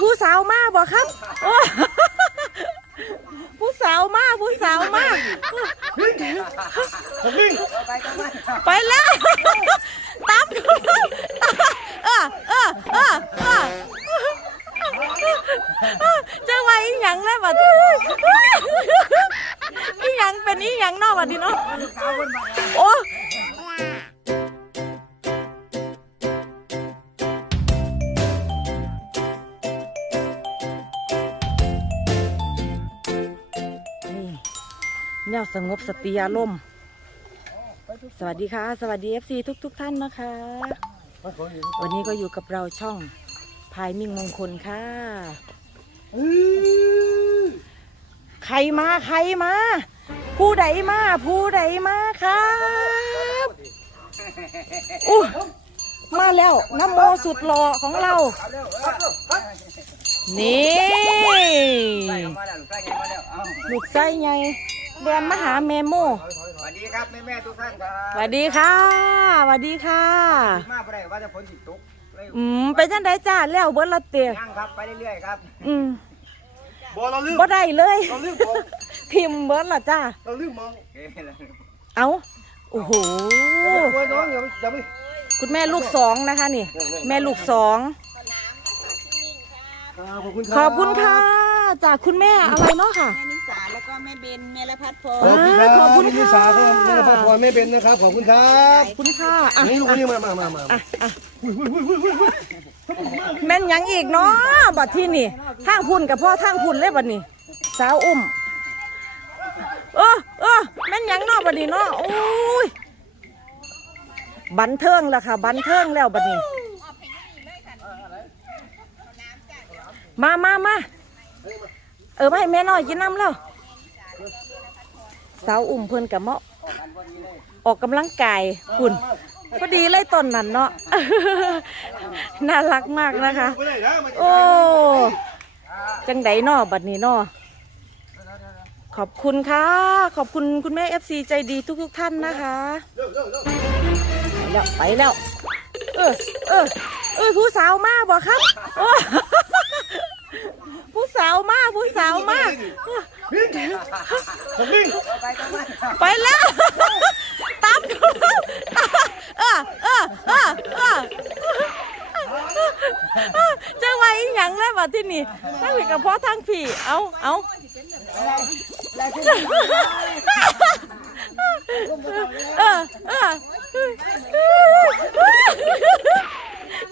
ผู้สาวมาบอกครับโอ้ผู้สาวมาผู้สาวมาผมวิ่งไปแล้วตามเออเออเออเออจะไว้อีหยังแล้วบัดอีหยังเป็นอีหยังนอกบัดนี้เนาะโอ้ แนวสงบสติอารมณ์สวัสดีค่ะ สวัสดี FC ทุกทุกๆท่านนะคะ วันนี้ก็อยู่กับเราช่องพายมิ่งมงคลค่ะใครมาใครมา ผู้ใดมา ผู้ใดมาครับอู้มาแล้วน้ำโมสุดหล่อของเรา นี่มาแล้วใกล้มาแล้วเอ้าลูกไส้ไง เรียนมาหาเมโมสวัสดีครับแม่แม่ทุกท่านครัสบวัสดีค่ะสวัสดีค่ะ มาบ่ได้ว่าจะฝนติดตกเลยอืมเป็นจังไดจ้าแล้วเบิดละเตียย่างครับไปเรื่อยๆครับอืมบอเราลืมบ่ได้เลย เราลืมมองทิมเบิดละจ้าเราลืมมองเอ้ยเอาโอ้โหอย่าไปกลัวน้องอย่าไปอย่าไปคุณแม่ลูกสองนะคะนี่ แม่ลูกสองอ่าขอบคุณขอบคุณค่ะจากคุณแม่อะไรเนาะค่ะ แม่นิสาแล้ว ก็แม่เบนแม่ละพัดพขอบคุณครับขอบคุณพี่ค่ะสาวด้วยแม่พ่อพรแม่เบนนะครับ ขอบคุณครับขอบคุณค่ะอะนี่ลูกคนนี้มามามามาอะอะแม่นหยังอีกเนาะบัดที่นี่ทางพุ่นกับพ่อทางพุ่นเลยบัดนี้ สาวอุ้มเออเออแม่นหยังเนาะบัดนี้เนาะโอ้ยบันเทิงแล้วค่ะ บันเทิงแล้วบัดนี้ มามามาเออไปให้แม่น้อยกินน้ำแล้ว สาวอุ้มเพิ่นกับเมาะออกกำลังกายคุณพอดีเลยต้นนั้นเนาะ น่ารักมากนะคะไม่ได้นะมันโอ้ จังไดนอบัดนี้นอขอบคุณค่ะ ขอบคุณคุณแม่เอฟซีใจดีทุกๆท่านนะคะเร็วเร็วเร็วไปแล้ว ไปแล้ว เออเออเออผู้สาวมาบอกครับโอ้ ผู้สาวมากผู้สาวมาวิ่งผมวิ่งไปแล้ว ตามดูเออเออเออเออจะไว้อีหยังแล้วบัดที่นี่ทั้งผีกับพ่อทั้งผีเอาเอาเออเออ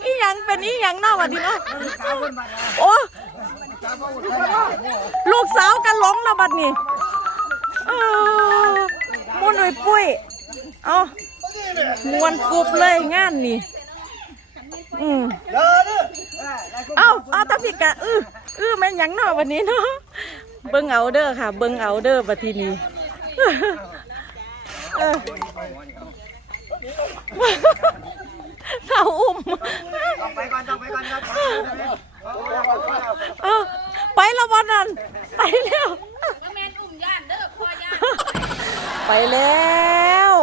อีหยังเป็นอีหยังเนอกบัดนี้เนาะโอ้ ลูกสาวกันหลงแล้วบัดนี้เออมุนหน่วยปุ้ย เอามวนกรุบเลยงานนี่อืมเดินเด้อเอาเอาตาผิกะอื้ออื้อแม่นยังเนาะวันนี้เนาะเบิ่งเอาเด้อค่ะ เบิ่งเอาเด้อบัดทีนี้เออเท้าอุ้มต้องไปก่อนไปก่อน เออไปแล้ววันนั้นไปแล้ว ก็แม่นอุ้มย่านเด้อพ่อย่านไปแล้ว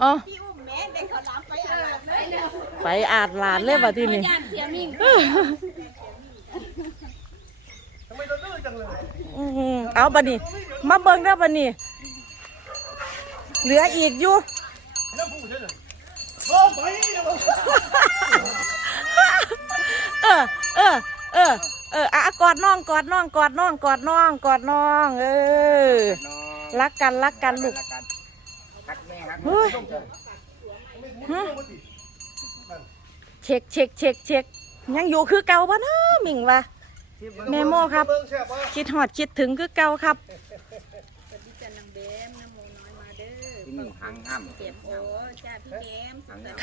อ๋อพี่อุ้มแม่เด็กเขาล้ำไปเออเลยเร็วไปอาดหลานเลยบัดทีนี้ย่านเสียมิ่งทำไมเราดื้อจังเลยอืมเอาบัดนี้ มาเบิ่งได้อบัดนี้ เหลืออีกอยู่น้ำผู้ใช่ไหมโอ้ไป เออ เออ เออ เอออะกอดน้องกอดน้องกอดน้องกอดน้องกอดน้อง เออ รักกันรักกันลูกรักแม่รับเฮ้ยเช็คเช็คเช็คเช็คยังอยู่คือเก่าปะนะมิงวะแม่โมครับ คิดหอดคิดถึงคือเก่าครับ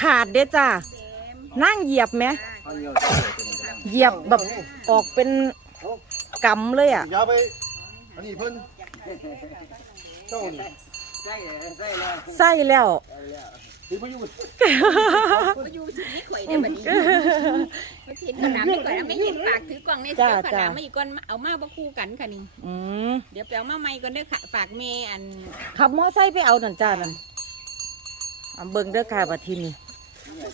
ขาดเด้อจ้านั่งเหยียบไหม เขาเยอะตัวนี้ตัวนี้กำลังเหยียบแบบออกเป็นกำเลยอะอย่าไป อันนี้เพิ่นเจ้านี่ใช่เลยใช่เลยไส้แล้วที่พายุก็อยู่สินี่ข่อยได้บัดนี้เขาเห็นขนาดไม่ก่อนแล้วไม่เห็นฝากถือกล่องในเสียวขนาดไม่อีกก่อนเอามาบ่คู่กันค่ะนี่อืมเดี๋ยวไปเอามาใหม่ก่อนเด้อค่ะฝากเมย์อัน ขับมอไซค์ไปเอานั่นจ้านั่นเอาเบิ่งเด้อค่ะบัดทีนี้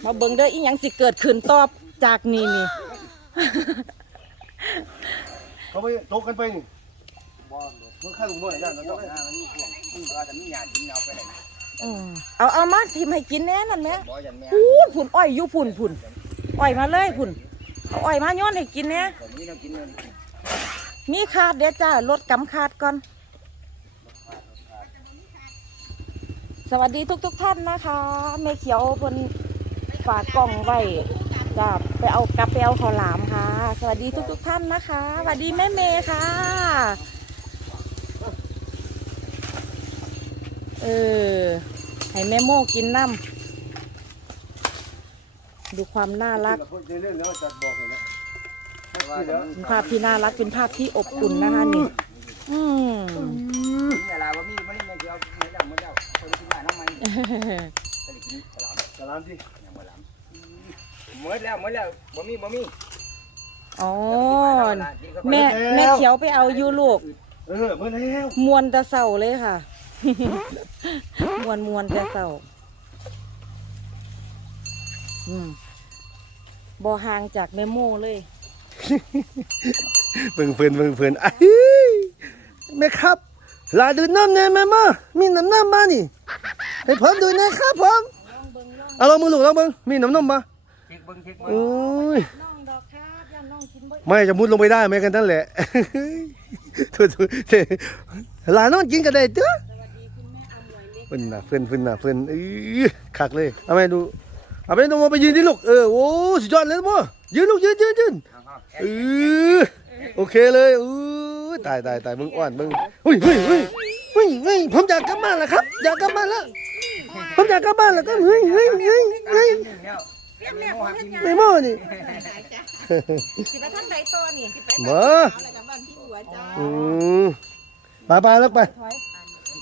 มาเบิ่งเด้ออีหยังสิเกิดขึ้นตอบจากนี่นี่ เขาไปตกกันไปนี่บ่เด็ดมันข้าลุงด้วยนั่นมันนั่นต้องนั่นหามันมีพวกอืมว่าแต่มีหยากินเอาไปไหนอืมเอาเอามาทิมให้กินแน่นั่นแหมบ่ยันแม่พูนผุนอ้อยอยู่ผุนผุนอ้อยมาเลยผุนเอาอ้อยมาโย้อนให้กินแน่แต่นี้เรากินเงินมีคาดเด้อจ้าลดกำคาดก่อน สวัสดีทุกทุก ๆ ท่านนะคะแม่เขียวเพิ่นฝากกล่องไว้ จ้าไปเอากลับไปเอาข้าวหลามค่ะ สวัสดีทุกทุกๆท่านนะคะสวัสดีแม่เมย์ค่ะ เออให้แม่โม่กินน้ำดูความน่ารักเรื่องแล้วจัดบอกเลยนะว่าแต่มันเป็นภาพที่น่ารักเป็นภาพที่อบอุ่นนะคะนี่ อืมกินเวลาว่ามีมันไม่เกี่ยวไม่ได้ไม่ได้คนกินบ้านน้ำมัน ไปกินสลามสลามที่ยังบ่ลาม หมดแล้วหมดแล้วบ่มีบ่มีอ๋อแม่แม่เขียวไปเอาอยูลูก เออเมื่อแล้วมวนแตะเสาเลยค่ะ มวนมวนแตะเสาอืมบ่ห่างจากแม่โม่เลยเบิ่งเพื่อนเบิ่งเพื่อนไอ้แม่ครับลาดูน้ำเนี่ยแม่มามีน้ำน้ำมานี่ให้ผมดูหนะครับผมเอาลองมือลูกลองเบิ่งมีน้ำนมมา เช็คเบิ่งเช็คเบิ่งโอ้ยน้องดอกครับย่าน้องกินบ่ไม่จะมุดลงไปได้ไหมกันนั่นแหละ ทุทุหลานนอนกินกันได้เด้อเพิ่นน่ะเพิ่นเพิ่นน่ะเพิ่นเอ้ยคักเลยเอาไปดูเอาไปดูมาไปยืนที่ลูกเออโอ้สุดยอดเลยมั้ยืนลูกยืนยืนยืนเออโอเคเลยอู้ตายตายตายมึงอ้วนมึงเฮ้ยเฮ้ยเฮ้ยเฮ้ยเฮ้ยผมอยากกลับบ้านแล้วครับ อยากกลับบ้านแล้วผมอยากกลับบ้านแล้วก็เฮ้ยเฮ้ยเฮ้ยเฮ้ย ไม่หม้อนี่สิไปทางไหนต่อนี่มาแล้วกับบ้านพี่หัวจ้าอืมไปไปแล้วไปถอย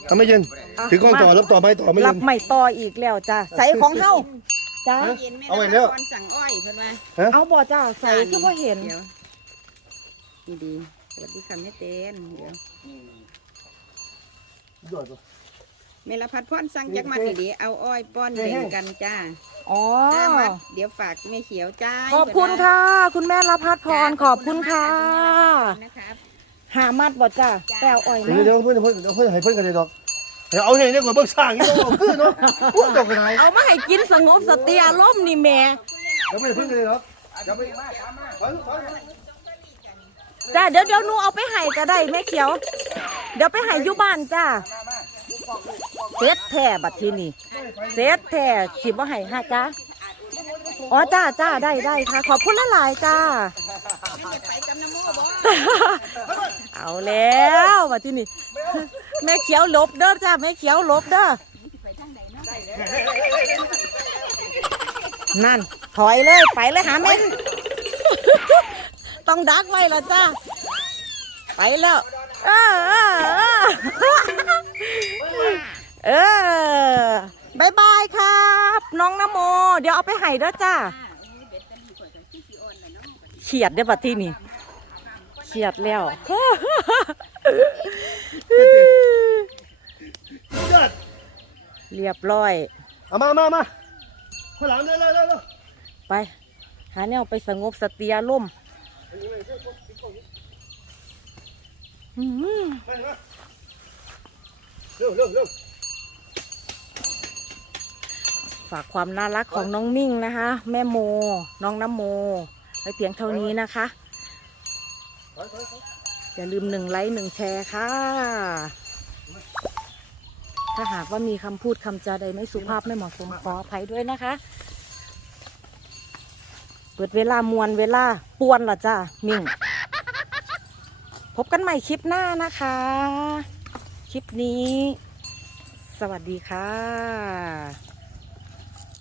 ทำไม่เย็นถือกล้องต่อแล้วต่อไปต่อไม่รัเย็บนไม่ต่ออีกแล้วจ้าใส่ของเฮาจ้าเย็นแม่เอาไว้แล้วก่อนสั่งอ้อยเพิ่นว่าเอาบ่จ้าใส่คือบ่เห็นดี๋ยวนี่ดีสวัสดีค่ะแม่เต้นเดี๋ยวเมลพัดพ่อนสั่งจักมัดนี่ดีเอาอ้อยป้อนแบ่งกันจ้า อ๋อห้ามัดเดี๋ยวฝากแม่เขียวจ้าขอบคุณค่ะ คุณแม่ละพัดพรขอบคุณค่ะนะครับ หามัดบ่จ้าแปลอ้อยเดี๋ยวมาเดี๋ยวเพื่อนเพื่อนเดี๋ยวเพื่อนให้เพื่อนกันเลยดอกเดี๋ยวเอาเนี่ยเนี่ยก่อนเบิกสร้างนี่ต้องเอาขึ้นเนาะพูดตกกันไหนเอามาให้กินสงบสติอารมณ์นี่แม่เดี๋ยวไม่เพื่อนกันเลยหรอกเดี๋ยวไปมาตามมาถอยถอยจ้าเดี๋ยวเดี๋ยวหนูเอาไปให้ก็ได้แม่เขียว เดี๋ยวไปให้อยู่บ้านจ้า เซตแท้บัดทีนี่เซตแท้สิบ่ให้ฮะจ้าอ๋อจ้าจ้าได้ได้ค่ะ ขอบคุณหลายจ้า เอาแล้วบัดทีนี่แม่เขียวลบเด้อจ้าแม่เขียวลบเด้อนั่น ถอยเลยไปเลยหาแม่ต้องดักไว้ล้วจ้า ไปแล้ว เออ เออเออบายบายครับ น้องนโม เดี๋ยวเอาไปให้เด้อจ้าเฉียดได้อบัดที่นี่เฉียดแล้วยอดเรียบร้อย เอามามามาข้างหลังเลยเลยเลยเลยไป หาแนวไปสงบสติอารมณ์อืมไปมาเร็วเร็วเร็ว ฝากความน่ารักของน้องมิ่งนะคะ แม่โม น้องน้ำโมไว้เพียงเท่านี้นะคะอยถอยถอยอย่าลืมหนึ่งไลค์หนึ่งแชร์ค่ะ ถ้าหากว่ามีคำพูดคำจาใดไม่สุภาพไม่เหมาะสมขออภัยด้วยนะคะ เปิดเวลามวนเวลาป่วนละจ้ามิ่ง พบกันใหม่คลิปหน้านะคะ คลิปนี้ สวัสดีค่ะ